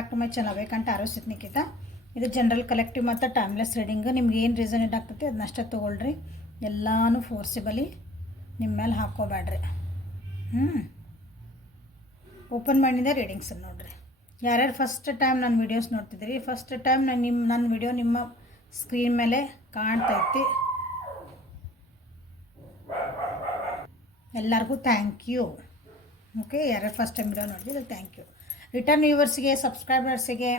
Back to my channel ವೇಕಂಟ ಆರೋಸಿತ್ ನಿಖಿತಾ. ಇದು ಜನರಲ್ ಕಲೆಕ್ಟಿವ್ ಮತ್ತು ಟೈಮ್ಲೆಸ್ ರೀಡಿಂಗ್. ನಿಮ್ಗೆ ಏನು ರೀಸನೇಟ್ ಆಗ್ತೈತಿ ಅದನ್ನಷ್ಟೇ ತೊಗೊಳ್ರಿ. ಎಲ್ಲನೂ ಫೋರ್ಸಿಬಲಿ ನಿಮ್ಮ ಮೇಲೆ ಹಾಕ್ಕೋಬೇಡ್ರಿ. ಓಪನ್ ಮೈಂಡಿಂದ ರೀಡಿಂಗ್ಸ್ ನೋಡಿರಿ. ಯಾರ್ಯಾರು ಫಸ್ಟ್ ಟೈಮ್ ನನ್ನ ವೀಡಿಯೋಸ್ ನೋಡ್ತಿದ್ದೀರಿ, ಫಸ್ಟ್ ಟೈಮ್ ನನ್ನ ವಿಡಿಯೋ ನಿಮ್ಮ ಸ್ಕ್ರೀನ್ ಮೇಲೆ ಕಾಣ್ತೈತಿ, ಎಲ್ಲರಿಗೂ ಥ್ಯಾಂಕ್ ಯು. ಓಕೆ, ಯಾರ್ಯಾರು ಫಸ್ಟ್ ಟೈಮ್ ವಿಡಿಯೋ ನೋಡ್ತಿದ್ದೀರಿ ಥ್ಯಾಂಕ್ ಯು. ರಿಟರ್ನ್ ವ್ಯೂವರ್ಸಿಗೆ, ಸಬ್ಸ್ಕ್ರೈಬರ್ಸಿಗೆ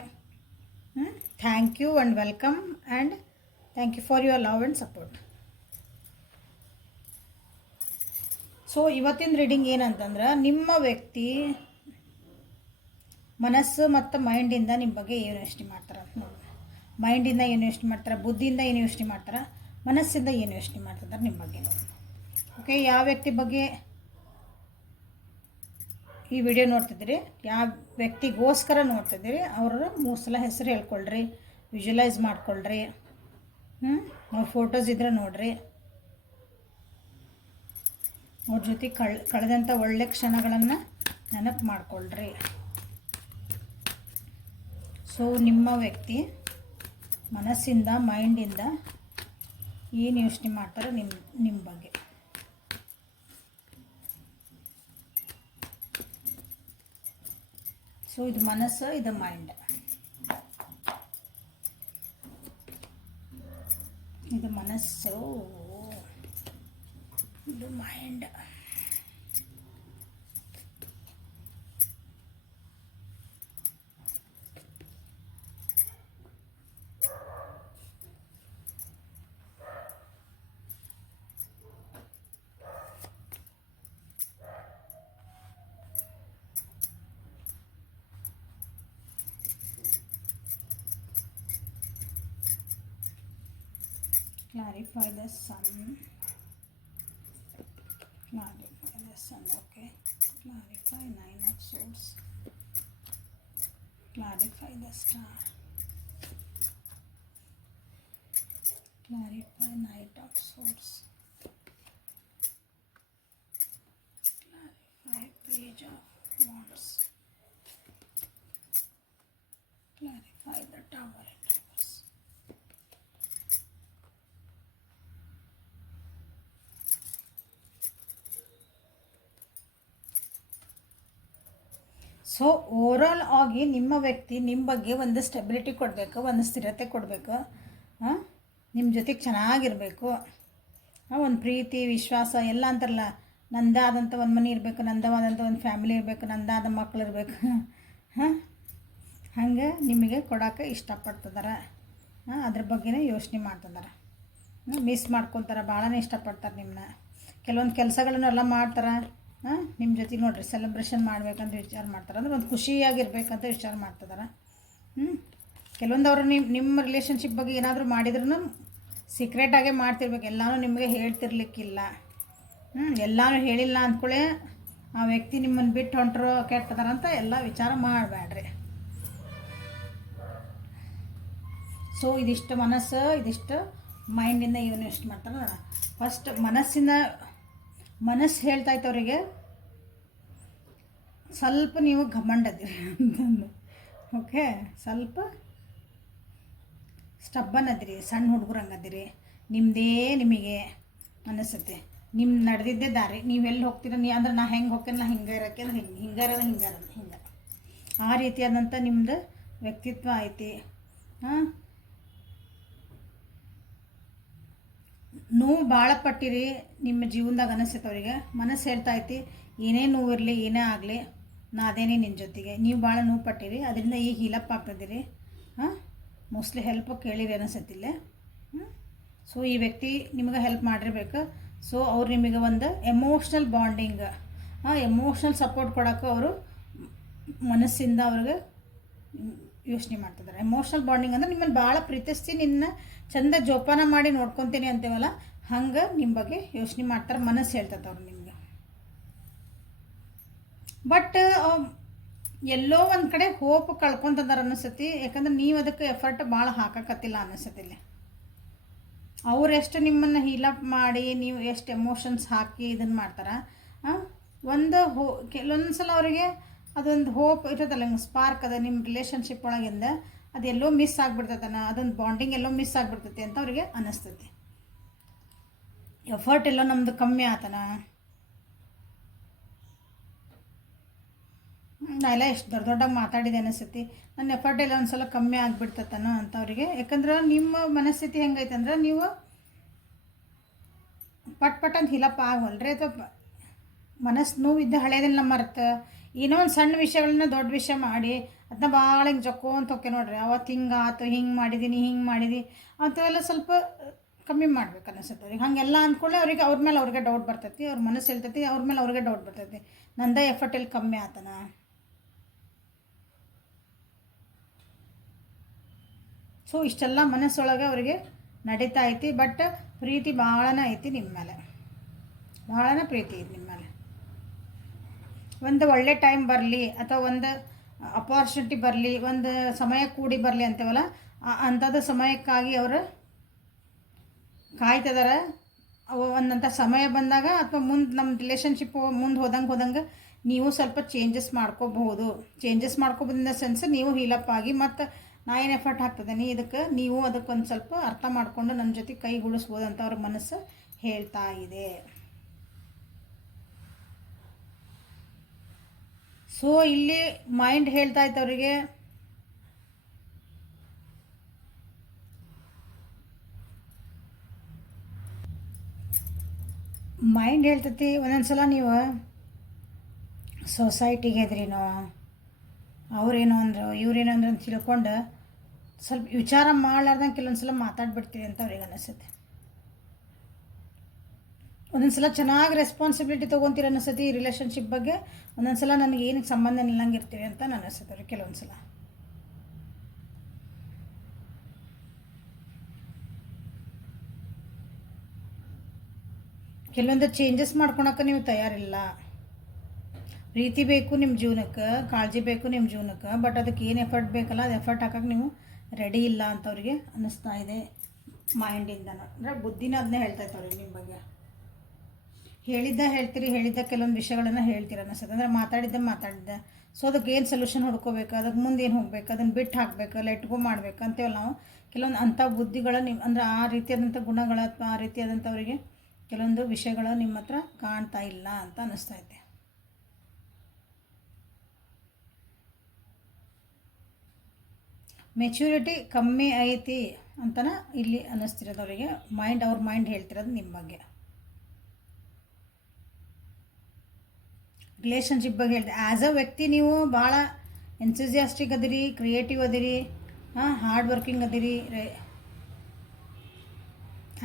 thank you and welcome and thank you for your love and support. So ಇವತ್ತಿನ ರೀಡಿಂಗ್ ಏನಂತಂದ್ರೆ, ನಿಮ್ಮ ವ್ಯಕ್ತಿ ಮನಸ್ಸು ಮತ್ತು ಮೈಂಡಿಂದ ನಿಮ್ಮ ಬಗ್ಗೆ ಏನು ಯೋಚನೆ ಮಾಡ್ತಾರೆ ಅಂತ ನೋಡಿ. ಮೈಂಡಿಂದ ಏನು ಯೋಚನೆ ಮಾಡ್ತಾರೆ, ಬುದ್ಧಿಯಿಂದ ಏನು ಯೋಚನೆ ಮಾಡ್ತಾರೆ, ಮನಸ್ಸಿಂದ ಏನು ಯೋಚನೆ ಮಾಡ್ತಿದ್ದಾರೆ ನಿಮ್ಮ ಬಗ್ಗೆ ನೋಡಿ. ಓಕೆ, ಯಾವ ವ್ಯಕ್ತಿ ಬಗ್ಗೆ ಈ ವಿಡಿಯೋ ನೋಡ್ತಿದ್ದೀರಿ, ಯಾವ ವ್ಯಕ್ತಿಗೋಸ್ಕರ ನೋಡ್ತಿದ್ದೀರಿ, ಅವ್ರ 3 ಸಲ ಹೆಸರು ಹೇಳ್ಕೊಳ್ರಿ, ವಿಜುವಲೈಸ್ ಮಾಡ್ಕೊಳ್ರಿ. ಅವ್ರ ಫೋಟೋಸ್ ಇದ್ರೆ ನೋಡ್ರಿ, ಅವ್ರ ಜೊತೆ ಕಳೆದಂಥ ಒಳ್ಳೆ ಕ್ಷಣಗಳನ್ನು ನೆನಪು ಮಾಡ್ಕೊಳ್ರಿ. ಸೊ ನಿಮ್ಮ ವ್ಯಕ್ತಿ ಮನಸ್ಸಿಂದ ಮೈಂಡಿಂದ ಏನು ಯೋಚನೆ ಮಾಡ್ತಾರೆ ನಿಮ್ಮ ಬಗ್ಗೆ. ಸೊ ಇದು ಮನಸ್ಸು, ಇದು ಮೈಂಡ್. ಇದು ಮನಸ್ಸು, ಇದು mind. Clarify the sun. Clarify the sun. Okay. Clarify 9 of swords. Clarify the star. Clarify knight of swords. Clarify page of wands. Clarify the tower. So overall ಆಗಿ ನಿಮ್ಮ ವ್ಯಕ್ತಿ ನಿಮ್ಮ ಬಗ್ಗೆ ಒಂದು ಸ್ಟೆಬಿಲಿಟಿ ಕೊಡಬೇಕು, ಒಂದು ಸ್ಥಿರತೆ ಕೊಡಬೇಕು, ನಿಮ್ಮ ಜೊತೆಗೆ ಚೆನ್ನಾಗಿರಬೇಕು, ಒಂದು ಪ್ರೀತಿ ವಿಶ್ವಾಸ ಎಲ್ಲ ಅಂತಾರಲ್ಲ, ನಂದಾದಂಥ ಒಂದು ಮನೆ ಇರಬೇಕು, ನಂದವಾದಂಥ ಒಂದು ಫ್ಯಾಮಿಲಿ ಇರಬೇಕು, ನಂದಾದ ಮಕ್ಳು ಇರಬೇಕು. ಹಂಗೆ ನಿಮಗೆ ಕೊಡೋಕೆ ಇಷ್ಟಪಡ್ತಿದ್ದಾರೆ. ಅದ್ರ ಬಗ್ಗೆನೇ ಯೋಚನೆ ಮಾಡ್ತಿದ್ದಾರೆ, ಮಿಸ್ ಮಾಡ್ಕೊತಾರೆ, ಭಾಳನೇ ಇಷ್ಟಪಡ್ತಾರೆ ನಿಮ್ಮನ್ನ. ಕೆಲವೊಂದು ಕೆಲಸಗಳನ್ನೆಲ್ಲ ಮಾಡ್ತಾರೆ, ನಿಮ್ಮ ಜೊತೆ ನೋಡಿರಿ ಸೆಲೆಬ್ರೇಷನ್ ಮಾಡ್ಬೇಕಂತ ವಿಚಾರ ಮಾಡ್ತಾರೆ, ಅಂದ್ರೆ ಒಂದು ಖುಷಿಯಾಗಿರ್ಬೇಕಂತ ವಿಚಾರ ಮಾಡ್ತಿದ್ದಾರೆ. ಕೆಲವೊಂದು ಅವರು ನಿಮ್ಮ ರಿಲೇಷನ್ಶಿಪ್ ಬಗ್ಗೆ ಏನಾದರೂ ಮಾಡಿದ್ರೂ ಸೀಕ್ರೆಟಾಗೇ ಮಾಡ್ತಿರ್ಬೇಕು, ಎಲ್ಲನೂ ನಿಮಗೆ ಹೇಳ್ತಿರ್ಲಿಕ್ಕಿಲ್ಲ. ಎಲ್ಲನೂ ಹೇಳಿಲ್ಲ ಅಂದ್ಕೊಳ್ಳೆ ಆ ವ್ಯಕ್ತಿ ನಿಮ್ಮನ್ನು ಬಿಟ್ಟು ಹೊಂಟರು ಕೆಟ್ಟದಾರಂತ ಎಲ್ಲ ವಿಚಾರ ಮಾಡಬೇಡ್ರಿ. ಸೊ ಇದಿಷ್ಟು ಮನಸ್ಸು, ಇದಿಷ್ಟು ಮೈಂಡಿಂದ ಇವನು ಎಷ್ಟು ಮಾಡ್ತಾರೆ. ಫಸ್ಟ್ ಮನಸ್ಸು ಹೇಳ್ತಾಯ್ತು ಅವರಿಗೆ, ಸ್ವಲ್ಪ ನೀವು ಘಮಂಡದಿರಿ ಅಂತಂದು. ಓಕೆ, ಸ್ವಲ್ಪ ಸ್ಟಬ್ಬನ್ ಅದಿರಿ, ಸಣ್ಣ ಹುಡುಗರಂಗದಿರಿ. ನಿಮ್ಮದೇ ನಿಮಗೆ ಅನಿಸುತ್ತೆ, ನಿಮ್ಮ ನಡೆದಿದ್ದೇ ದಾರಿ, ನೀವು ಎಲ್ಲಿ ಹೋಗ್ತೀರ ಅಂದ್ರೆ ನಾ ಹೆಂಗೆ ಹೋಗ್ತೇನೆ, ನಾ ಹಿಂಗೆ ಇರೋಕ್ಕೆ ಅಂದ್ರೆ ಹಿಂಗೆ ಆ ರೀತಿಯಾದಂಥ ನಿಮ್ಮದು ವ್ಯಕ್ತಿತ್ವ ಐತಿ. ನೋವು ಭಾಳ ಪಟ್ಟಿರಿ ನಿಮ್ಮ ಜೀವನದಾಗ ಅನಿಸ್ತೈತೆ ಅವರಿಗೆ. ಮನಸ್ಸು ಹೇಳ್ತಾ ಐತಿ, ಏನೇ ನೋವು ಇರಲಿ ಏನೇ ಆಗಲಿ ನಾ ಅದೇನೇ ನಿನ್ನ ಜೊತೆಗೆ. ನೀವು ಭಾಳ ನೋವು ಪಟ್ಟಿರಿ, ಅದರಿಂದ ಈಗ ಹೀಲಪ್ ಆಗ್ತದಿರಿ. ಮೋಸ್ಟ್ಲಿ ಹೆಲ್ಪ್ ಕೇಳಿರಿ ಅನಿಸತ್ತಿಲ್ಲ. ಸೊ ಈ ವ್ಯಕ್ತಿ ನಿಮಗೆ ಹೆಲ್ಪ್ ಮಾಡಿರ್ಬೇಕು. ಸೊ ಅವ್ರು ನಿಮಗೆ ಒಂದು ಎಮೋಷ್ನಲ್ ಬಾಂಡಿಂಗ್, ಎಮೋಷ್ನಲ್ ಸಪೋರ್ಟ್ ಕೊಡೋಕ್ಕೆ ಅವರು ಮನಸ್ಸಿಂದ ಅವ್ರಿಗೆ ಯೋಚನೆ ಮಾಡ್ತಿದ್ದಾರೆ. ಎಮೋಷ್ನಲ್ ಬಾಂಡಿಂಗ್ ಅಂದರೆ ನಿಮ್ಮನ್ನು ಭಾಳ ಪ್ರೀತಿಸ್ತೀನಿ, ನಿನ್ನ ಚಂದ ಜೋಪಾನ ಮಾಡಿ ನೋಡ್ಕೊತೀನಿ ಅಂತೇವಲ್ಲ, ಹಂಗೆ ನಿಮ್ಮ ಬಗ್ಗೆ ಯೋಚನೆ ಮಾಡ್ತಾರೆ, ಮನಸ್ಸು ಹೇಳ್ತದೆ ಅವ್ರು ನಿಮಗೆ. ಬಟ್ ಎಲ್ಲೋ ಒಂದು ಕಡೆ ಹೋಪ್ ಕಳ್ಕೊತಂದಾರ ಅನಿಸ್ತತಿ, ಯಾಕಂದ್ರೆ ನೀವು ಅದಕ್ಕೆ ಎಫರ್ಟ್ ಭಾಳ ಹಾಕಕತ್ತಿಲ್ಲ ಅನಿಸ್ತತಿಲ್ಲ. ಅವ್ರು ಎಷ್ಟು ನಿಮ್ಮನ್ನು ಹೀಲಪ್ ಮಾಡಿ, ನೀವು ಎಷ್ಟು ಎಮೋಷನ್ಸ್ ಹಾಕಿ ಇದನ್ನು ಮಾಡ್ತಾರೆ. ಕೆಲವೊಂದು ಸಲ ಅವರಿಗೆ ಅದೊಂದು ಹೋಪ್ ಇರ್ತದಲ್ಲ, ಹಿಂಗೆ ಸ್ಪಾರ್ಕ್ ಅದ ನಿಮ್ಮ ರಿಲೇಷನ್ಶಿಪ್ ಒಳಗಿಂದ ಅದೆಲ್ಲೋ ಮಿಸ್ ಆಗಿಬಿಡ್ತೈತನ, ಅದೊಂದು ಬಾಂಡಿಂಗ್ ಎಲ್ಲೋ ಮಿಸ್ ಆಗಿಬಿಡ್ತೈತಿ ಅಂತ ಅವ್ರಿಗೆ ಅನ್ನಿಸ್ತೈತಿ. ಎಫರ್ಟ್ ಎಲ್ಲೋ ನಮ್ಮದು ಕಮ್ಮಿ ಆತನ, ನಾ ಎಲ್ಲ ಎಷ್ಟು ದೊಡ್ಡದಾಗಿ ಮಾತಾಡಿದೆ ಅನಿಸ್ತೈತಿ, ನನ್ನ ಎಫರ್ಟ್ ಎಲ್ಲ ಒಂದು ಸಲ ಕಮ್ಮಿ ಆಗಿಬಿಡ್ತತನ ಅಂತ ಅವರಿಗೆ. ಯಾಕಂದ್ರೆ ನಿಮ್ಮ ಮನಸ್ಥಿತಿ ಹೆಂಗೈತೆ ಅಂದ್ರೆ ನೀವು ಪಟ್ ಅಂತ ಹಿಲಪ್ಪ ಆಗವಲ್ರಿ, ಅಥವಾ ಮನಸ್ಸು ನೋವಿದ್ದ ಹಳೇದನ್ನ ಮರೆತು ಏನೋ ಒಂದು ಸಣ್ಣ ವಿಷಯಗಳನ್ನ ದೊಡ್ಡ ವಿಷಯ ಮಾಡಿ ಅದನ್ನ ಭಾಳ ಹಿಂಗೆ ಜೊಕ್ಕೋ ಅಂತ ಹೋಕೆ ನೋಡ್ರಿ. ಅವತ್ತು ಹಿಂಗೆ ಆಯ್ತು, ಹಿಂಗೆ ಮಾಡಿದ್ದೀನಿ ಅಂಥವೆಲ್ಲ ಸ್ವಲ್ಪ ಕಮ್ಮಿ ಮಾಡ್ಬೇಕು ಅನಿಸುತ್ತೆ ಅವ್ರಿಗೆ. ಹಾಗೆಲ್ಲ ಅಂದ್ಕೊಳ್ಳಿ ಅವ್ರಿಗೆ ಅವ್ರ ಮೇಲೆ ಅವ್ರಿಗೆ ಡೌಟ್ ಬರ್ತೈತಿ, ಅವ್ರ ಮನಸ್ಸು ಹೇಳ್ತೈತಿ, ಅವ್ರ ಮೇಲೆ ಅವ್ರಿಗೆ ಡೌಟ್ ಬರ್ತೈತಿ, ನಂದ ಎಫರ್ಟ್ ಎಲ್ಲಿ ಕಮ್ಮಿ ಆತನ. ಸೊ ಇಷ್ಟೆಲ್ಲ ಮನಸ್ಸೊಳಗೆ ಅವರಿಗೆ ನಡೀತಾ ಐತಿ. ಬಟ್ ಪ್ರೀತಿ ಭಾಳನ ಐತಿ ನಿಮ್ಮ ಮೇಲೆ, ಭಾಳನ ಪ್ರೀತಿ ಐತಿ ನಿಮ್ಮ ಮೇಲೆ. ಒಂದು ಒಳ್ಳೆ ಟೈಮ್ ಬರಲಿ ಅಥವಾ ಒಂದು ಅಪಾರ್ಚುನಿಟಿ ಬರಲಿ, ಒಂದು ಸಮಯ ಕೂಡಿ ಬರಲಿ ಅಂತೇವಲ್ಲ, ಅಂಥದ್ದು ಸಮಯಕ್ಕಾಗಿ ಅವರು ಕಾಯ್ತಿದಾರೆ. ಅವು ಒಂದಂಥ ಸಮಯ ಬಂದಾಗ ಅಥವಾ ಮುಂದೆ ನಮ್ಮ ರಿಲೇಷನ್ಶಿಪ್ ಮುಂದೆ ಹೋದಂಗೆ ನೀವು ಸ್ವಲ್ಪ ಚೇಂಜಸ್ ಮಾಡ್ಕೋಬಹುದು. ಚೇಂಜಸ್ ಮಾಡ್ಕೋಬೋದು ಇನ್ ದ ಸೆನ್ಸ್ ನೀವು ಹೀಲಪ್ ಆಗಿ ಮತ್ತು ನಾ ಏನು ಎಫರ್ಟ್ ಹಾಕ್ತಿದ್ದೀನಿ ಇದಕ್ಕೆ, ನೀವು ಅದಕ್ಕೊಂದು ಸ್ವಲ್ಪ ಅರ್ಥ ಮಾಡಿಕೊಂಡು ನನ್ನ ಜೊತೆ ಕೈಗೂಡಿಸ್ಬೋದು ಅಂತ ಅವ್ರ ಮನಸ್ಸು ಹೇಳ್ತಾ ಇದೆ. ಸೊ ಇಲ್ಲಿ ಮೈಂಡ್ ಹೇಳ್ತಾ ಇತ್ತು ಅವರಿಗೆ, ಮೈಂಡ್ ಹೇಳ್ತೈತಿ ಒಂದೊಂದ್ಸಲ ನೀವು ಸೊಸೈಟಿಗೆ ಎದ್ರಿನೋ ಅವ್ರೇನೋ ಅಂದರು ಇವ್ರೇನೋ ಅಂದ್ರೆ ಅಂತ ತಿಳ್ಕೊಂಡು ಸ್ವಲ್ಪ ವಿಚಾರ ಮಾಡ್ಲಾರ್ದಂಗೆ ಕೆಲವೊಂದ್ಸಲ ಮಾತಾಡ್ಬಿಡ್ತೀವಿ ಅಂತ ಅವ್ರಿಗೆ ಅನಿಸುತ್ತೆ. ಒಂದೊಂದ್ಸಲ ಚೆನ್ನಾಗಿ ರೆಸ್ಪಾನ್ಸಿಬಿಲಿಟಿ ತೊಗೊತೀರ ಅನಿಸ್ತೈತಿ ಈ ರಿಲೇಷನ್ಶಿಪ್ ಬಗ್ಗೆ, ಒಂದೊಂದ್ಸಲ ನನಗೆ ಏನಕ್ಕೆ ಸಂಬಂಧ ನಿಲ್ಲಂಗೆ ಇರ್ತೀವಿ ಅಂತ ಅನಿಸುತ್ತೆ ಅವ್ರಿಗೆ ಕೆಲವೊಂದ್ಸಲ. ಕೆಲವೊಂದು ಚೇಂಜಸ್ ಮಾಡ್ಕೊಳಕ್ಕೆ ನೀವು ತಯಾರಿಲ್ಲ. ಪ್ರೀತಿ ಬೇಕು ನಿಮ್ಮ ಜೀವನಕ್ಕೆ, ಕಾಳಜಿ ಬೇಕು ನಿಮ್ಮ ಜೀವನಕ್ಕೆ, ಬಟ್ ಅದಕ್ಕೆ ಏನು ಎಫರ್ಟ್ ಬೇಕಲ್ಲ ಅದು ಎಫರ್ಟ್ ಹಾಕಕ್ಕೆ ನೀವು ರೆಡಿ ಇಲ್ಲ ಅಂತವ್ರಿಗೆ ಅನ್ನಿಸ್ತಾ ಇದೆ ಮೈಂಡಿಂದ. ಅಂದರೆ ಬುದ್ಧಿನ ಅದನ್ನೇ ಹೇಳ್ತಾ ಇರ್ತಾರೆ ನಿಮ್ಮ ಬಗ್ಗೆ. ಹೇಳಿದ್ದ ಕೆಲವೊಂದು ವಿಷಯಗಳನ್ನು ಹೇಳ್ತೀರ ಅನ್ನಿಸ್ತದೆ. ಅಂದರೆ ಮಾತಾಡಿದ್ದೆ. ಸೊ ಅದಕ್ಕೆ ಏನು ಸೊಲ್ಯೂಷನ್ ಹುಡ್ಕೋಬೇಕು, ಅದಕ್ಕೆ ಮುಂದೆ ಏನು ಹೋಗ್ಬೇಕು, ಅದನ್ನು ಬಿಟ್ಟು ಹಾಕಬೇಕು, ಲೆಟ್ ಗೋ ಮಾಡಬೇಕು ಅಂತೇವಲ್ಲ ನಾವು. ಕೆಲವೊಂದು ಅಂಥ ಬುದ್ಧಿಗಳ ನಿಮ್ಮ ಅಂದರೆ ಆ ರೀತಿಯಾದಂಥ ಗುಣಗಳು ಅಥವಾ ಆ ರೀತಿಯಾದಂಥವರಿಗೆ ಕೆಲವೊಂದು ವಿಷಯಗಳು ನಿಮ್ಮ ಹತ್ರ ಕಾಣ್ತಾ ಇಲ್ಲ ಅಂತ ಅನ್ನಿಸ್ತಾ ಇದೆ. ಮೆಚ್ಯೂರಿಟಿ ಕಮ್ಮಿ ಐತಿ ಅಂತನ ಇಲ್ಲಿ ಅನ್ನಿಸ್ತಿರೋದು ಅವರಿಗೆ. ಅವ್ರ ಮೈಂಡ್ ಹೇಳ್ತಿರೋದು ನಿಮ್ಮ ಬಗ್ಗೆ. ರಿಲೇಷನ್ಶಿಪ್ ಬಗ್ಗೆ ಹೇಳ್ತೀವಿ. ಆ್ಯಸ್ ಅ ವ್ಯಕ್ತಿ ನೀವು ಭಾಳ ಎನ್ಥೂಸಿಯಾಸ್ಟಿಕ್ ಅದಿರಿ, ಕ್ರಿಯೇಟಿವ್ ಅದಿರಿ, ಹಾರ್ಡ್ ವರ್ಕಿಂಗ್ ಅದಿರಿ.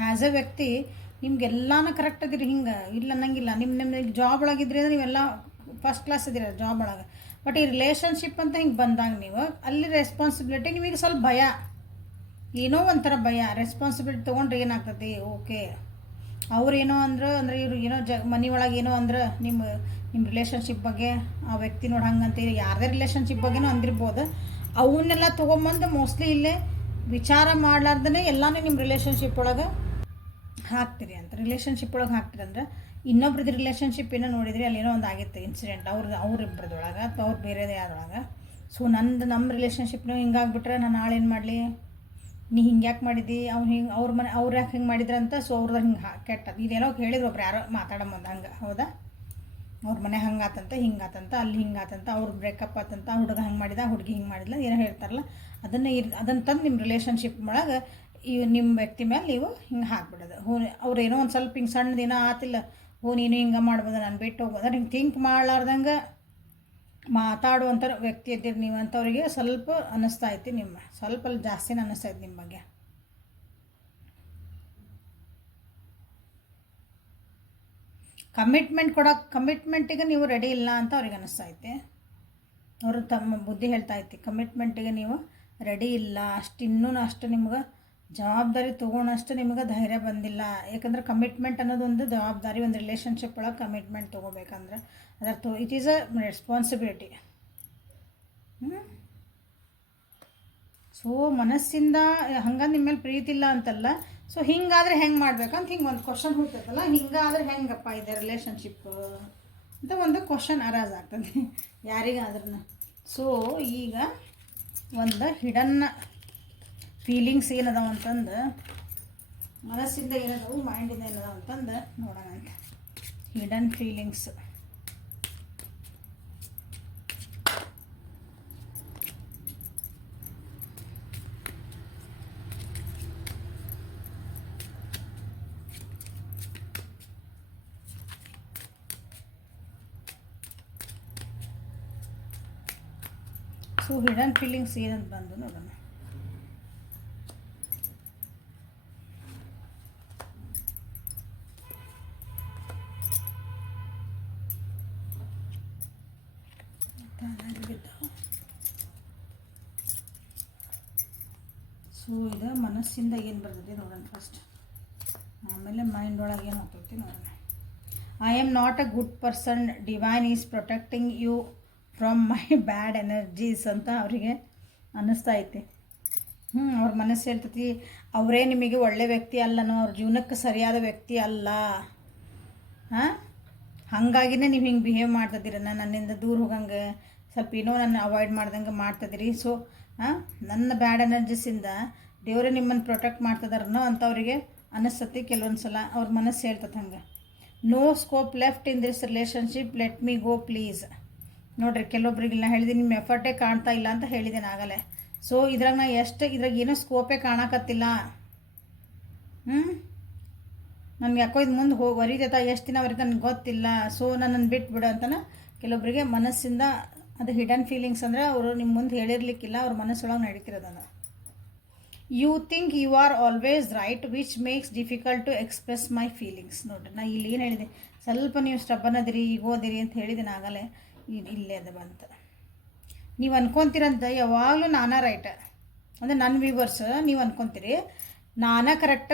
ಆ್ಯಸ್ ಅ ವ್ಯಕ್ತಿ ನಿಮ್ಗೆಲ್ಲಾನು ಕರೆಕ್ಟ್ ಅದಿರಿ, ಹಿಂಗೆ ಇಲ್ಲ ಅನ್ನಂಗಿಲ್ಲ. ನಿಮ್ಮ ಜಾಬ್ ಒಳಗಿದ್ರಿ ಅಂದ್ರೆ ನೀವೆಲ್ಲ ಫಸ್ಟ್ ಕ್ಲಾಸ್ ಅದಿರ ಜಾಬ್ ಒಳಗೆ. ಬಟ್ ಈ ರಿಲೇಷನ್ಶಿಪ್ ಅಂತ ಹಿಂಗೆ ಬಂದಾಗ ನೀವು ಅಲ್ಲಿ ರೆಸ್ಪಾನ್ಸಿಬಿಲಿಟಿ ನಿಮಗೆ ಸ್ವಲ್ಪ ಭಯ, ಏನೋ ಒಂಥರ ಭಯ. ರೆಸ್ಪಾನ್ಸಿಬಿಲಿಟಿ ತೊಗೊಂಡ್ರೆ ಏನಾಗ್ತದೆ, ಓಕೆ ಅವ್ರೇನೋ ಅಂದ್ರೆ ಇವ್ರು ಏನೋ ಮನೆ ಒಳಗೆ ಏನೋ ಅಂದ್ರೆ ನಿಮ್ಮ ರಿಲೇಷನ್ಶಿಪ್ ಬಗ್ಗೆ ಆ ವ್ಯಕ್ತಿ ನೋಡಿ ಹಂಗಂತ ಯಾರದೇ ರಿಲೇಷನ್ಶಿಪ್ ಬಗ್ಗೆನೂ ಅಂದಿರ್ಬೋದು. ಅವನ್ನೆಲ್ಲ ತೊಗೊಂಬಂದು ಮೋಸ್ಟ್ಲಿ ಇಲ್ಲೇ ವಿಚಾರ ಮಾಡ್ಲಾರ್ದೇ ಎಲ್ಲನೂ ನಿಮ್ಮ ರಿಲೇಷನ್ಶಿಪ್ ಒಳಗೆ ಹಾಕ್ತೀರಿ ಅಂತ. ರಿಲೇಷನ್ಶಿಪ್ ಒಳಗೆ ಹಾಕ್ತೀರಿ ಅಂದ್ರೆ ಇನ್ನೊಬ್ರದ್ದು ರಿಲೇಷನ್ಶಿಪ್ ಏನೋ ನೋಡಿದ್ರಿ ಅಲ್ಲೇನೋ ಒಂದು ಆಗಿತ್ತು ಇನ್ಸಿಡೆಂಟ್ ಅವ್ರಿಬ್ಬರದೊಳಗೆ ಅಥವಾ ಅವ್ರು ಬೇರೆದೇ ಯಾವ್ದೊಳಗೆ. ಸೊ ನಮ್ಮ ರಿಲೇಷನ್ಶಿಪ್ನೂ ಹಿಂಗಾಗ್ಬಿಟ್ರೆ ನಾನು ನಾಳೆ ಏನು ಮಾಡಲಿ, ನೀ ಹಿಂಗೆ ಯಾಕೆ ಮಾಡಿದ್ದಿ, ಅವ್ರು ಯಾಕೆ ಹಿಂಗೆ ಮಾಡಿದ್ರು ಅಂತ. ಸೊ ಅವ್ರದ್ದು ಹಿಂಗೆ ಕೆಟ್ಟದ್ದು ಇದೇನೋ ಹೇಳಿದ್ರು ಒಬ್ರು ಯಾರೋ ಮಾತಾಡೋದು ಹಂಗೆ, ಹೌದಾ, ಅವ್ರ ಮನೆ ಹಂಗಾತಂತ ಹಿಂಗಾತಂತ ಅಲ್ಲಿ ಹಿಂಗಾತಂತ, ಅವ್ರು ಬ್ರೇಕಪ್ ಆತಂತ, ಹುಡುಗ ಹಂಗೆ ಮಾಡಿದ ಹುಡುಗಿ ಹಿಂಗೆ ಮಾಡಿದ್ಲ ಏನೋ ಹೇಳ್ತಾರಲ್ಲ, ಅದನ್ನು ತಂದು ನಿಮ್ಮ ರಿಲೇಷನ್ಶಿಪ್ ಒಳಗೆ ನಿಮ್ಮ ವ್ಯಕ್ತಿ ಮೇಲೆ ನೀವು ಹಿಂಗೆ ಹಾಕ್ಬಿಡೋದು. ಅವ್ರು ಏನೋ ಒಂದು ಸ್ವಲ್ಪ ಹಿಂಗೆ ಸಣ್ಣ ದಿನ ಆತಿಲ್ಲ, ನೀನು ಹಿಂಗೆ ಮಾಡ್ಬೋದು, ನಾನು ಬಿಟ್ಟು ಹೋಗ್ಬೋದು, ಹಿಂಗೆ ಥಿಂಕ್ ಮಾಡ್ಲಾರ್ದಂಗೆ ಮಾತಾಡುವಂಥ ವ್ಯಕ್ತಿ ಇದ್ದೀರಿ ನೀವು ಅಂಥವ್ರಿಗೆ ಸ್ವಲ್ಪ ಅನ್ನಿಸ್ತಾ ಐತಿ. ಸ್ವಲ್ಪ ಜಾಸ್ತಿನೇ ಅನ್ನಿಸ್ತಾ ಐತಿ ನಿಮ್ಮ ಬಗ್ಗೆ. ಕಮಿಟ್ಮೆಂಟಿಗೆ ನೀವು ರೆಡಿ ಇಲ್ಲ ಅಂತ ಅವ್ರಿಗೆ ಅನ್ನಿಸ್ತಾ ಐತಿ. ಅವರು ತಮ್ಮ ಬುದ್ಧಿ ಹೇಳ್ತಾ ಐತಿ ಕಮಿಟ್ಮೆಂಟಿಗೆ ನೀವು ರೆಡಿ ಇಲ್ಲ, ಅಷ್ಟು ನಿಮ್ಗೆ ಜವಾಬ್ದಾರಿ ತೊಗೊಳೋಷ್ಟು ನಿಮ್ಗೆ ಧೈರ್ಯ ಬಂದಿಲ್ಲ. ಯಾಕಂದ್ರೆ ಕಮಿಟ್ಮೆಂಟ್ ಅನ್ನೋದು ಒಂದು ಜವಾಬ್ದಾರಿ. ಒಂದು ರಿಲೇಷನ್ಶಿಪ್ ಒಳಗೆ ಕಮಿಟ್ಮೆಂಟ್ ತೊಗೋಬೇಕಂದ್ರೆ it is a responsibility. So ಮನಸ್ಸಿಂದ ಹಂಗೆ ನಿಮ್ಮ ಮೇಲೆ ಪ್ರೀತಿ ಇಲ್ಲ ಅಂತಲ್ಲ. ಸೊ ಹಿಂಗಾದ್ರೆ ಹೆಂಗೆ ಮಾಡ್ಬೇಕಂತ ಹಿಂಗೆ ಒಂದು ಕ್ವಶನ್ ಹುಡ್ತೈತಲ್ಲ, ಹಿಂಗಾದ್ರೆ ಹೆಂಗಪ್ಪ ಇದೆ ರಿಲೇಷನ್ಶಿಪ್ ಅಂತ ಒಂದು ಕ್ವಶನ್ ಅರೈಸ್ ಆಗ್ತದೆ ಯಾರಿಗಾದ್ರೂ. ಸೊ ಈಗ ಒಂದು ಹಿಡನ್ ಫೀಲಿಂಗ್ಸ್ ಏನದಾವ ಅಂತಂದು, ಮನಸ್ಸಿಂದ ಏನದಾವು, ಮೈಂಡಿಂದ ಏನದಾವ ಅಂತಂದು ನೋಡೋಣ ಅಂತ. Hidden feelings. So hidden feelings ಏನಂತ ಬಂದು ನೋಡೋಣ. ಸೊ ಇದು ಮನಸ್ಸಿಂದ ಏನು ಬರ್ತದೆ ನೋಡೋಣ ಫಸ್ಟ್, ಆಮೇಲೆ ಮೈಂಡ್ ಒಳಗೆ ಏನು ಆಗ್ತೈತಿ ನೋಡೋಣ. I am not a good person, divine is protecting you from my bad energies ಅಂತ ಅವರಿಗೆ ಅನ್ನಿಸ್ತಾ ಐತಿ. ಅವ್ರ ಮನಸ್ಸು ಹೇಳ್ತೈತಿ ಅವರೇ ನಿಮಗೆ ಒಳ್ಳೆ ವ್ಯಕ್ತಿ ಅಲ್ಲನೋ, ಅವ್ರ ಜೀವನಕ್ಕೆ ಸರಿಯಾದ ವ್ಯಕ್ತಿ ಅಲ್ಲ, ಹಾಗಾಗಿನೇ ನೀವು ಹಿಂಗೆ ಬಿಹೇವ್ ಮಾಡ್ತಿದ್ದೀರ, ನನ್ನಿಂದ ದೂರ ಹೋಗಂಗೆ, ಸ್ವಲ್ಪ ಏನೋ ನನ್ನ ಅವಾಯ್ಡ್ ಮಾಡ್ದಂಗೆ ಮಾಡ್ತಿದ್ದೀರಿ. ಸೊ ನನ್ನ ಬ್ಯಾಡ್ ಎನರ್ಜೀಸಿಂದ ದೇವರೇ ನಿಮ್ಮನ್ನು ಪ್ರೊಟೆಕ್ಟ್ ಮಾಡ್ತಿದಾರನೋ ಅಂತ ಅವರಿಗೆ ಅನ್ನಿಸ್ತತಿ. ಕೆಲವೊಂದು ಸಲ ಅವ್ರ ಮನಸ್ಸು ಹೇಳ್ತದೆ ಹಂಗೆ. No scope left in this relationship, let me go please. ನೋಡಿರಿ, ಕೆಲವೊಬ್ರಿಗೆ ನಾ ಹೇಳಿದ್ದೀನಿ ನಿಮ್ಮ ಎಫರ್ಟೇ ಕಾಣ್ತಾ ಇಲ್ಲ ಅಂತ ಹೇಳಿದ್ದೇನೆ ಆಗಲೇ. ಸೊ ಇದ್ರಾಗ ನಾ ಇದ್ರಾಗ ಏನೋ ಸ್ಕೋಪೇ ಕಾಣಕತ್ತಿಲ್ಲ, ನನಗೆ ಯಾಕೋ ಇದು ಮುಂದೆ ವರಿತೈತ, ಎಷ್ಟು ದಿನ ಅವ್ರಿಗೆ ನನಗೆ ಗೊತ್ತಿಲ್ಲ, ಸೊ ನನ್ನನ್ನು ಬಿಟ್ಬಿಡು ಅಂತನ ಕೆಲವೊಬ್ಬರಿಗೆ ಮನಸ್ಸಿಂದ. ಅದು ಹಿಡನ್ ಫೀಲಿಂಗ್ಸ್ ಅಂದರೆ ಅವರು ನಿಮ್ಮ ಮುಂದೆ ಹೇಳಿರ್ಲಿಕ್ಕಿಲ್ಲ, ಅವ್ರ ಮನಸ್ಸೊಳಗೆ ನಡೀತಿರೋದನ್ನು. You think you are always right which makes difficult to express my feelings. ನೋಡಿರಿ, ನಾ ಇಲ್ಲಿ ಏನು ಹೇಳಿದೆ, ಸ್ವಲ್ಪ ನೀವು ಸ್ಟಬ್ಬನ್ ಅದಿರಿ, ಈಗೋದಿರಿ ಅಂತ ಹೇಳಿದ್ದೀನಿ ಆಗಲೇ. ಇಲ್ಲೇ ಅದು ಬಂತ. ನೀವು ಅನ್ಕೊತೀರಂತ ಯಾವಾಗಲೂ ನಾನಾ ರೈಟ್ ಅಂದರೆ ನನ್ನ ವ್ಯೂವರ್ಸ್ ನೀವು ಅನ್ಕೊತೀರಿ ನಾನೇ ಕರೆಕ್ಟ್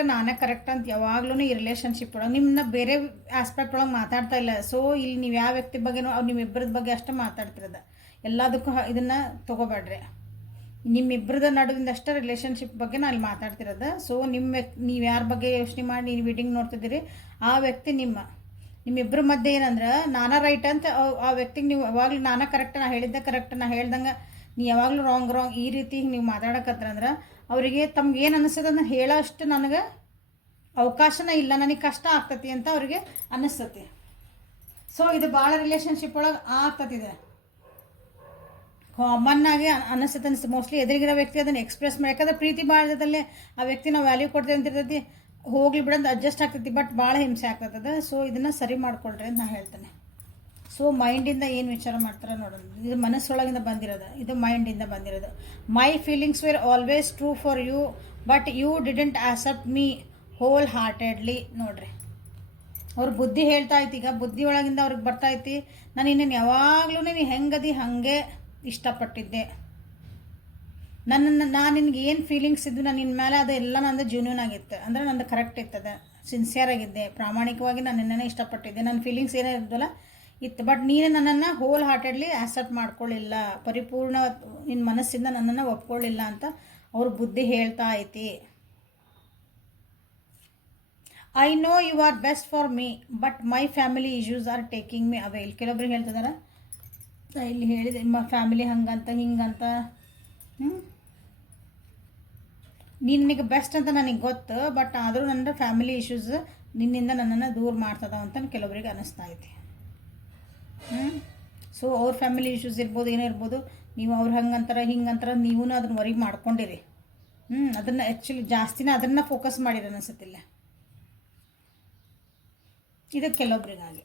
ಅಂತ ಯಾವಾಗ್ಲೂ ಈ ರಿಲೇಷನ್ಶಿಪ್ ಒಳಗೆ ನಿಮ್ಮನ್ನ ಬೇರೆ ಆಸ್ಪೆಕ್ಟ್ ಒಳಗೆ ಮಾತಾಡ್ತಾ ಇಲ್ಲ. ಸೊ ಇಲ್ಲಿ ನೀವು ಯಾವ ವ್ಯಕ್ತಿ ಬಗ್ಗೆನೋ ನಿಮ್ಮಿಬ್ಬರದ ಬಗ್ಗೆ ಅಷ್ಟೇ ಮಾತಾಡ್ತಿರೋದು, ಎಲ್ಲದಕ್ಕೂ ಇದನ್ನು ತೊಗೋಬೇಡ್ರಿ. ನಿಮ್ಮಿಬ್ಬರದ ನಡುವಿಂದ ಅಷ್ಟೇ ರಿಲೇಷನ್ಶಿಪ್ ಬಗ್ಗೆ ನಾನು ಇಲ್ಲಿ ಮಾತಾಡ್ತಿರೋದು. ಸೊ ನೀವು ಯಾರ ಬಗ್ಗೆ ಯೋಚನೆ ಮಾಡಿ ನೀವು ವೀಡಿಂಗ್ ನೋಡ್ತಿದ್ದೀರಿ, ಆ ವ್ಯಕ್ತಿ ನಿಮ್ಮಿಬ್ಬರ ಮಧ್ಯೆ ಏನಂದ್ರೆ ನಾನಾ ರೈಟ್ ಅಂತ ಆ ವ್ಯಕ್ತಿಗೆ ನೀವು ಯಾವಾಗಲೂ ನಾನಾ ಕರೆಕ್ಟ್, ನಾ ಹೇಳಿದ್ದೆ ಕರೆಕ್ಟ್, ನಾ ಹೇಳ್ದಂಗೆ ನೀ ಯಾವಾಗಲೂ ರಾಂಗ್ ಈ ರೀತಿ ನೀವು ಮಾತಾಡಕತ್ತಂದ್ರೆ ಅವರಿಗೆ ತಮ್ಗೆ ಏನು ಅನ್ನಿಸ್ತದೆ ಅದನ್ನು ಹೇಳೋ ಅಷ್ಟು ನನಗೆ ಅವಕಾಶನೇ ಇಲ್ಲ, ನನಗೆ ಕಷ್ಟ ಆಗ್ತತಿ ಅಂತ ಅವ್ರಿಗೆ ಅನ್ನಿಸ್ತತಿ. ಸೊ ಇದು ಭಾಳ ರಿಲೇಷನ್ಶಿಪ್ ಒಳಗೆ ಆಗ್ತತಿದೆ, ಕಾಮನ್ ಆಗಿ ಅನಿಸ್ತದೆ. ಮೋಸ್ಟ್ಲಿ ಎದುರಿಗಿರೋ ವ್ಯಕ್ತಿ ಅದನ್ನು ಎಕ್ಸ್ಪ್ರೆಸ್ ಮಾಡಿ, ಯಾಕಂದ್ರೆ ಪ್ರೀತಿ ಭಾಳ ಇರ್ತದಲ್ಲೇ ಆ ವ್ಯಕ್ತಿ ನಾವು ವ್ಯಾಲ್ಯೂ ಕೊಡ್ತೇವೆ ಅಂತ ಇರ್ತೈತಿ, ಹೋಗ್ಲಿ ಬಿಡೋದು ಅಡ್ಜಸ್ಟ್ ಆಗ್ತೈತಿ, ಬಟ್ ಭಾಳ ಹಿಂಸೆ ಆಗ್ತದೆ. ಸೊ ಇದನ್ನು ಸರಿ ಮಾಡ್ಕೊಳ್ರಿ ಅಂತ ನಾನು ಹೇಳ್ತೇನೆ. ಸೊ ಮೈಂಡಿಂದ ಏನು ವಿಚಾರ ಮಾಡ್ತಾರೆ ನೋಡೋಣ. ಇದು ಮನಸ್ಸೊಳಗಿಂದ ಬಂದಿರೋದು, ಇದು ಮೈಂಡಿಂದ ಬಂದಿರೋದು. My feelings were always true for you but you didn't accept me wholeheartedly. ನೋಡ್ರಿ, ಅವ್ರ ಬುದ್ಧಿ ಹೇಳ್ತಾ ಐತಿ, ಈಗ ಬುದ್ಧಿ ಒಳಗಿಂದ ಅವ್ರಿಗೆ ಬರ್ತಾ ಐತಿ, ನಾನು ಇನ್ನೇನು ಯಾವಾಗಲೂ ನೀನು ಹೆಂಗದಿ ಹಾಗೆ ಇಷ್ಟಪಟ್ಟಿದ್ದೆ, ನಾನು ನಿನ್ಗೆ ಏನು ಫೀಲಿಂಗ್ಸ್ ಇದ್ದು ನಾನು ನಿನ್ನ ಮೇಲೆ ಅದು ಎಲ್ಲ ನಂದು ಜೆನ್ಯೂನ್ ಆಗಿತ್ತು, ಅಂದರೆ ನಂದು ಕರೆಕ್ಟ್ ಇರ್ತದೆ, ಸಿನ್ಸಿಯರ್ ಆಗಿದ್ದೆ, ಪ್ರಾಮಾಣಿಕವಾಗಿ ನಾನು ನಿನ್ನನ್ನೇ ಇಷ್ಟಪಟ್ಟಿದ್ದೆ, ನನ್ನ ಫೀಲಿಂಗ್ಸ್ ಏನೇ ಇದ್ದಲ್ಲ ಇತ್ತು, ಬಟ್ ನೀನು ನನ್ನನ್ನು ಹೋಲ್ ಹಾರ್ಟೆಡ್ಲಿ ಆಕ್ಸೆಪ್ಟ್ ಮಾಡ್ಕೊಳ್ಳಿಲ್ಲ, ಪರಿಪೂರ್ಣ ನಿನ್ನ ಮನಸ್ಸಿಂದ ನನ್ನನ್ನು ಒಪ್ಕೊಳ್ಳಿಲ್ಲ ಅಂತ ಅವ್ರ ಬುದ್ಧಿ ಹೇಳ್ತಾ ಐತಿ. I know you are best for me but my family issues are taking me away. ಇಲ್ಲಿ ಕೆಲವೊಬ್ರಿಗೆ ಹೇಳ್ತಿದಾರೆ, ಇಲ್ಲಿ ಹೇಳಿದೆ ನಿಮ್ಮ ಫ್ಯಾಮಿಲಿ ಹಂಗಂತ ಹಿಂಗಂತ, ನಿನಗೆ ಬೆಸ್ಟ್ ಅಂತ ನನಗೆ ಗೊತ್ತು, ಬಟ್ ಆದರೂ ನನ್ನ ಫ್ಯಾಮಿಲಿ ಇಶ್ಯೂಸ್ ನಿನ್ನಿಂದ ನನ್ನನ್ನು ದೂರ ಮಾಡ್ತದ ಅಂತ ಕೆಲವರಿಗೆ ಅನ್ನಿಸ್ತಾ ಐತಿ. ಸೊ ಅವ್ರ ಫ್ಯಾಮಿಲಿ ಇಶ್ಯೂಸ್ ಇರ್ಬೋದು, ಏನೇ ಇರ್ಬೋದು, ನೀವು ಅವ್ರು ಹಂಗಂತಾರೆ ಹಿಂಗಂತಾರೆ, ನೀವೂ ಅದನ್ನ ವರಿ ಮಾಡ್ಕೊಂಡಿರಿ. ಅದನ್ನು ಆ್ಯಕ್ಚುಲಿ ಜಾಸ್ತಿನ ಅದನ್ನು ಫೋಕಸ್ ಮಾಡಿರಿ ಅನಿಸುತ್ತಿಲ್ಲ. ಇದು ಕೆಲವೊಬ್ರಿಗಾಗಿ.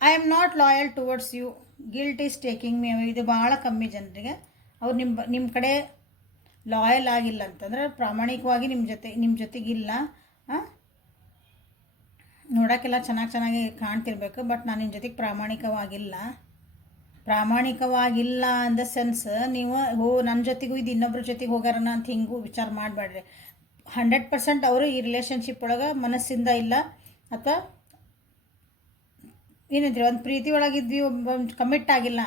I am not loyal towards you, guilt is taking me away. ಇದು ಭಾಳ ಕಮ್ಮಿ ಜನರಿಗೆ. ಅವ್ರು ನಿಮ್ಮ ಕಡೆ ಲಾಯಲ್ ಆಗಿಲ್ಲ ಅಂತಂದ್ರೆ, ಪ್ರಾಮಾಣಿಕವಾಗಿ ನಿಮ್ಮ ಜೊತೆಗಿಲ್ಲ, ನೋಡೋಕ್ಕೆಲ್ಲ ಚೆನ್ನಾಗಿ ಕಾಣ್ತಿರ್ಬೇಕು, ಬಟ್ ನಾನು ನಿಮ್ಮ ಜೊತೆಗೆ ಪ್ರಾಮಾಣಿಕವಾಗಿಲ್ಲ ಇನ್ ದ ಸೆನ್ಸ್ ನೀವು ನನ್ನ ಜೊತೆಗೂ ಇದು ಇನ್ನೊಬ್ರ ಜೊತೆಗೆ ಹೋಗಾರನ ಅಂತ ಹಿಂಗೂ ವಿಚಾರ ಮಾಡಬೇಡ್ರಿ. 100% ಅವರು ಈ ರಿಲೇಷನ್ಶಿಪ್ ಒಳಗೆ ಮನಸ್ಸಿಂದ ಇಲ್ಲ, ಅಥವಾ ಏನಿದ್ರಿ ಒಂದು ಪ್ರೀತಿ ಒಳಗಿದ್ವಿ, ಒಂದು ಕಮಿಟ್ ಆಗಿಲ್ಲ,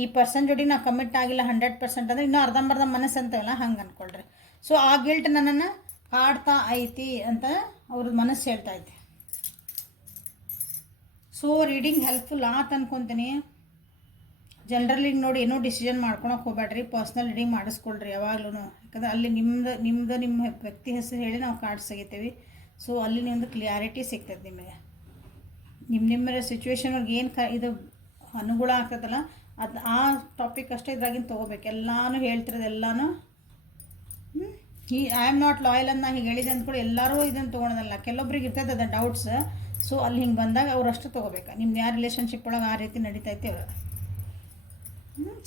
ಈ ಪರ್ಸನ್ ಜೋಡಿ ನಾವು ಕಮಿಟ್ ಆಗಿಲ್ಲ 100% ಅಂದರೆ ಇನ್ನೂ ಅರ್ಧಂಬರ್ಧ ಮನಸ್ಸು ಅಂತವಲ್ಲ ಹಂಗೆ ಅಂದ್ಕೊಳ್ರಿ. ಸೊ ಆ ಗಿಲ್ಟ್ ನನ್ನನ್ನು ಕಾಡ್ತಾ ಐತಿ ಅಂತ ಅವ್ರದ್ದು ಮನಸ್ಸು ಹೇಳ್ತಾ ಐತಿ. ಸೊ ರೀಡಿಂಗ್ ಹೆಲ್ಪ್ಫುಲ್ ಆತು ಅನ್ಕೊತೀನಿ. ಜನರಲಿ ನೋಡಿ ಏನೋ ಡಿಸಿಷನ್ ಮಾಡ್ಕೊಳಕ್ಕೆ ಹೋಗ್ಬೇಡ್ರಿ, ಪರ್ಸ್ನಲ್ ರೀಡಿಂಗ್ ಮಾಡಿಸ್ಕೊಳ್ರಿ ಯಾವಾಗ್ಲೂ. ಯಾಕಂದ್ರೆ ಅಲ್ಲಿ ನಿಮ್ಮ ವ್ಯಕ್ತಿ ಹೆಸರು ಹೇಳಿ ನಾವು ಕಾರ್ಡ್ಸ್ ತೆಗಿತೀವಿ. ಸೊ ಅಲ್ಲಿ ನಿಮ್ಮದು ಕ್ಲಿಯಾರಿಟಿ ಸಿಗ್ತದೆ ನಿಮಗೆ. ನಿಮ್ಮ ಸಿಚುವೇಶನ್ ಒಳಗೆ ಏನು ಇದು ಅನುಗುಣ ಆಗ್ತದಲ್ಲ ಅದು ಆ ಟಾಪಿಕ್ ಅಷ್ಟೇ ಇದ್ರಾಗಿನ ತೊಗೋಬೇಕು. ಎಲ್ಲನೂ ಹೇಳ್ತಿರೋದು ಎಲ್ಲನೂ ಐ ಆಮ್ ನಾಟ್ ಲಾಯಲ್ ಅಂತ ಹೀಗೆ ಹೇಳಿದೆ ಅಂದ್ಕೊಂಡು ಎಲ್ಲರೂ ಇದನ್ನು ತೊಗೊಳೋದಲ್ಲ. ಕೆಲವೊಬ್ರಿಗೆ ಇರ್ತದೆ ಅದು ಡೌಟ್ಸ್. ಸೊ ಅಲ್ಲಿ ಹಿಂಗೆ ಬಂದಾಗ ಅವರಷ್ಟು ತೊಗೋಬೇಕು. ನಿಮ್ದು ಯಾವ ರಿಲೇಷನ್ಶಿಪ್ ಒಳಗೆ ಆ ರೀತಿ ನಡೀತೈತೆ ಅವರು.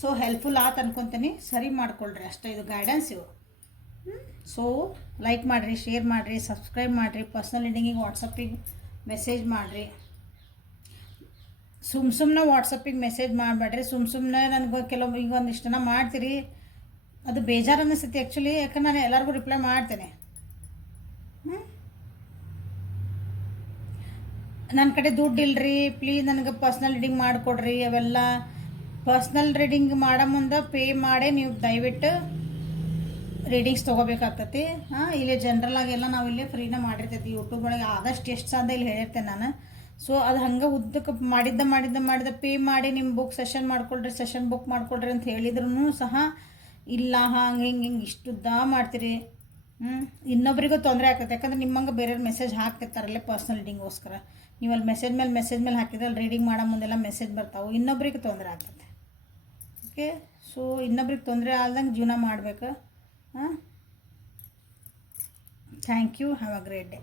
ಸೊ ಹೆಲ್ಪ್ಫುಲ್ ಆತು ಅನ್ಕೊತೀನಿ. ಸರಿ ಮಾಡ್ಕೊಳ್ರಿ ಅಷ್ಟೇ, ಇದು ಗೈಡೆನ್ಸ್ ಇವು. ಸೊ ಲೈಕ್ ಮಾಡಿರಿ, ಶೇರ್ ಮಾಡಿರಿ, ಸಬ್ಸ್ಕ್ರೈಬ್ ಮಾಡಿರಿ. ಪರ್ಸ್ನಲ್ ರೀಡಿಂಗಿಗೆ ವಾಟ್ಸಪ್ಪಿಗೆ ಮೆಸೇಜ್ ಮಾಡಿರಿ. ಸುಮ್ಮನೆ ವಾಟ್ಸಪ್ಪಿಗೆ ಮೆಸೇಜ್ ಮಾಡಬೇಡ್ರಿ. ಸುಮ್ಮನೆ ನನಗೆ ಕೆಲವೊಬ್ಬ ಈಗ ಒಂದಿಷ್ಟು ಜನ ಮಾಡ್ತೀರಿ, ಅದು ಬೇಜಾರು ಅನ್ನಿಸ್ತೈತಿ ಆ್ಯಕ್ಚುಲಿ. ಯಾಕಂದ್ರೆ ನಾನು ಎಲ್ಲರಿಗೂ ರಿಪ್ಲೈ ಮಾಡ್ತೇನೆ. ನನ್ನ ಕಡೆ ದುಡ್ಡು ಇಲ್ಲರಿ, ಪ್ಲೀಸ್ ನನಗೆ ಪರ್ಸ್ನಲ್ ರೀಡಿಂಗ್ ಮಾಡಿಕೊಡ್ರಿ. ಅವೆಲ್ಲ ಪರ್ಸ್ನಲ್ ರೀಡಿಂಗ್ ಮಾಡೋ ಮುಂದೆ ಪೇ ಮಾಡಿ ನೀವು ದಯವಿಟ್ಟು ರೀಡಿಂಗ್ಸ್ ತೊಗೋಬೇಕಾಗ್ತೈತಿ. ಇಲ್ಲಿ ಜನ್ರಲಾಗೆಲ್ಲ ನಾವು ಇಲ್ಲೇ ಫ್ರೀನ ಮಾಡಿರ್ತೈತಿ ಯೂಟ್ಯೂಬ್ ಒಳಗೆ. ಆದಷ್ಟು ಎಷ್ಟು ಸಾಧ್ಯ ಇಲ್ಲಿ ಹೇಳಿರ್ತೇನೆ ನಾನು. ಸೊ ಅದು ಹಂಗೆ ಉದ್ದಕ್ಕೆ ಮಾಡಿದ್ದ ಪೇ ಮಾಡಿ ನಿಮ್ಮ ಬುಕ್ ಸೆಷನ್ ಬುಕ್ ಮಾಡ್ಕೊಳ್ರಿ ಅಂತ ಹೇಳಿದ್ರು ಸಹ ಇಲ್ಲ, ಹಿಂಗೆ ಇಷ್ಟುದ್ದ ಮಾಡ್ತೀರಿ. ಇನ್ನೊಬ್ರಿಗೂ ತೊಂದರೆ ಆಗ್ತೈತೆ. ಯಾಕಂದ್ರೆ ನಿಮ್ಮಂಗೆ ಬೇರೆಯವ್ರು ಮೆಸೇಜ್ ಹಾಕ್ತಿರ್ತಾರಲ್ಲೇ ಪರ್ಸ್ನಲ್ ರೀಡಿಂಗೋಸ್ಕರ. ನೀವು ಅಲ್ಲಿ ಮೆಸೇಜ್ ಮೇಲೆ ಹಾಕಿದ್ರೆ ರೀಡಿಂಗ್ ಮಾಡೋ ಮುಂದೆಲ್ಲ ಮೆಸೇಜ್ ಬರ್ತಾವೆ. ಇನ್ನೊಬ್ರಿಗೆ ತೊಂದರೆ ಆಗ್ತೈತೆ. ಓಕೆ, ಸೊ ಇನ್ನೊಬ್ರಿಗೆ ತೊಂದರೆ ಆಲ್ದಂಗೆ ಜೀವನ ಮಾಡಬೇಕು. Thank you. Have a great day.